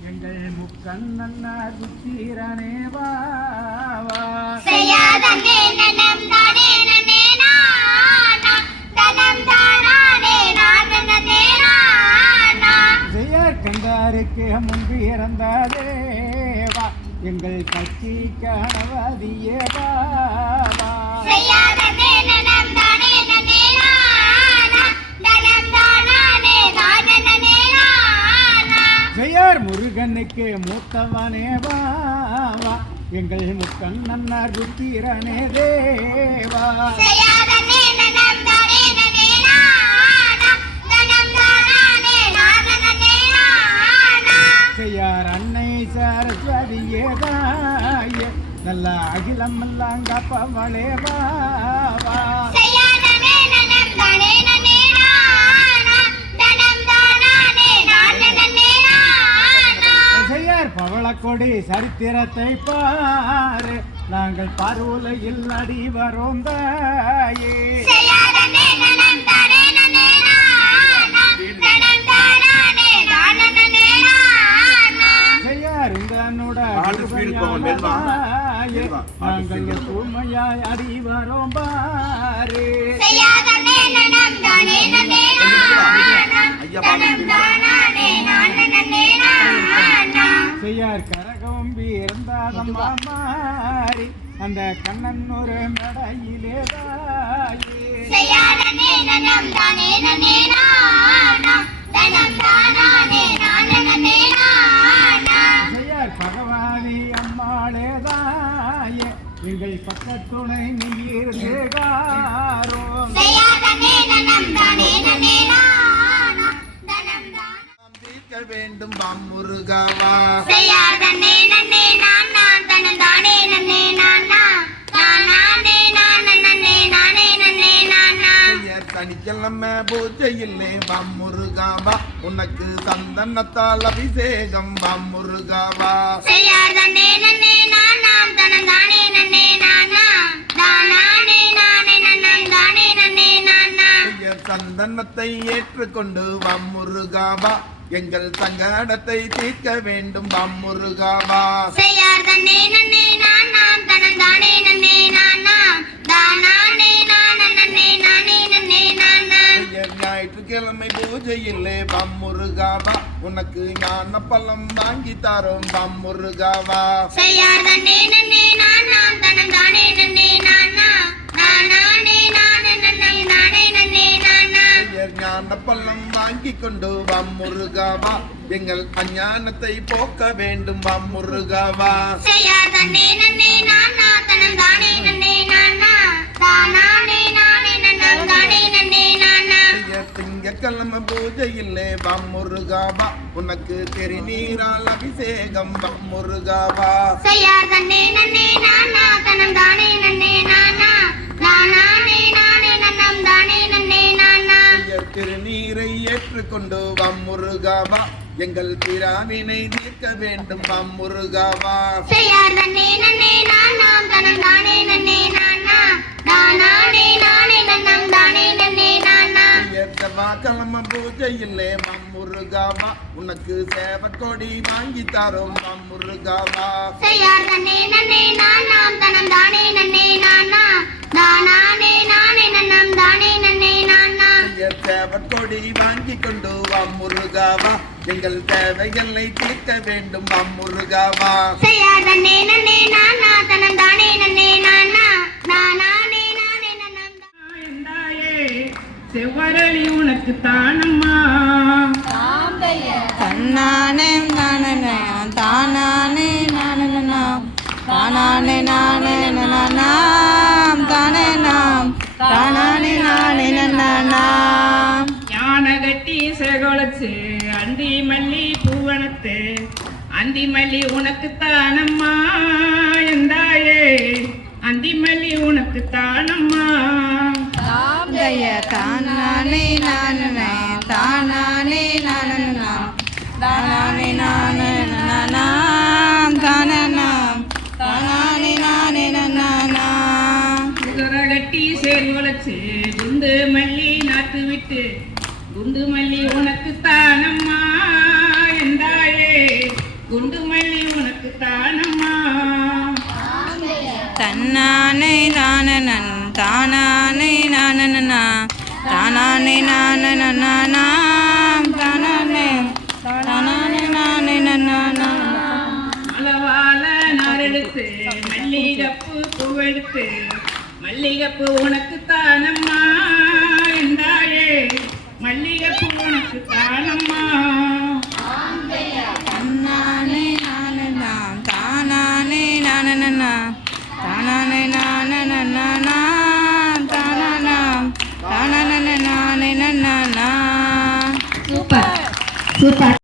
எங்கள் முக்கண்ணன்னா புத்திரனே வாவா கண்டாருக்கு முன்பு இறந்த தேவா எங்கள் கட்சி கணவதியே பாவா செய்யார் முருகனுக்கு மூத்தவனே வாவா எங்கள் முக்கண்ணன்னார் புத்திரனே தேவா. செய்யார் அன்னை சரஸ்வதியே தாய நல்ல அகிலம் எல்லாம் காப்பவளே வாவா பவளக்கொடி சரித்திரத்தை பாரு. நாங்கள் பார்வுலையில் அடி வரோம் தாயே செய்யாதனே நனம் தானே நன்னே. இருந்தாதம் மாறி அந்த கண்ணன் ஒரு நானா செய்யார் பகவானி அம்மாளே தாயே. எங்கள் பக்கத்துணை நீ இருந்து காரோம் செய்யாதனே நனம் தானே நன்னே நானா. தனம் தானா தீர்க்க வேண்டும் முருகவா செய்யாதனே நன்னே சனிக்கிழமை பூஜையில்லே முருகாவா உனக்கு சந்தனத்தால் அபிஷேகம் முருகாவா செய்யாதனே நன்னே நானாம் தனம் தானே நன்னே நானா தானானே நானே நன்னம் தானே நன்னே நானா பெயர் சந்தனத்தை ஏற்றுக்கொண்டு முருகாவா எங்கள் சங்கடத்தை தீர்க்க வேண்டும் முருகாவா நானா நான நானே நானா. ஞாயிற்றுக்கிழமை பூஜையில்லே முருகாவா உனக்கு ஞான பழம் வாங்கி தரோம் முருகாவா செய்யாதனே நன்னே தனம் தானே நன்னே நானா. கொண்டு வம் முருகாவா எங்கள் அஞ்ஞானத்தை போக்க வேண்டும் வம் முருகாவா நானா நானா. தானானே நானே நானா. திங்கக்கிழமை பூஜையில்லே வம் முருகாவா உனக்கு திருநீரால் அபிஷேகம் வம் முருகாவா செய்யாதனே நன்னே நானா தனம் தானே நன்னே நானா. தானானே நானே திருநீரை ஏற்றுக்கொண்டு வம் முருகாவா. எங்கள் பிராவினை தீர்க்க வேண்டும் வம் முருகாவா. செய்யாதனே நன்னே நானாம் தனம் தானே நன்னே நானா தானானே நானே நன்னம் தானே நன்னே நானா பெயர் செவ்வாய்க்கிழமை பூஜையில்லே வம் முருகாவா. உனக்கு சேவக்கொடி வாங்கி தரோம் வம் முருகாவா. செய்யாதனே நன்னே நானாம் தனம் தானே நன்னே நானா தானானே நானே நன்னம் தானே நன்னே நானா பெயர் சேவக்கொடி வாங்கி கொண்டு வம் முருகாவா எங்கள் தேவைகளை தீர்க்க வேண்டும் வம் முருகாவா நானா நானா நானே செவ்வரளி உனக்கு தானம்மா. தன்னானே நானே தானானே நானே நானே நாம் தானே நாம் தானானே நானே நாம் ஞானகட்டி செகொலச்சு அந்தி மல்லி பூவனத்து. அந்தி மல்லி உனக்கு தானம்மா எந்தாயே அந்தி மல்லி உனக்கு தானம்மா தாம் தானானே நானே தானானே நானே தானானே நானே. பரிசு குண்டு மல்லி நாட்டு விட்டு. குண்டு மல்லி உனக்கு தானம்மா என்றாயே. குண்டு மல்லி உனக்கு தானம்மா. தன்னானை நானனன் தானானை நானனனா. தானானை நானனனா தானம்மா என்றாயே. மல்லிகை பூ உனக்கு தானம்மா. தன்னானே நானனா தானானே நானனா தானானே நானனா தானானா தானானே நானே நன்னா சூப்பர். சூப்பர்.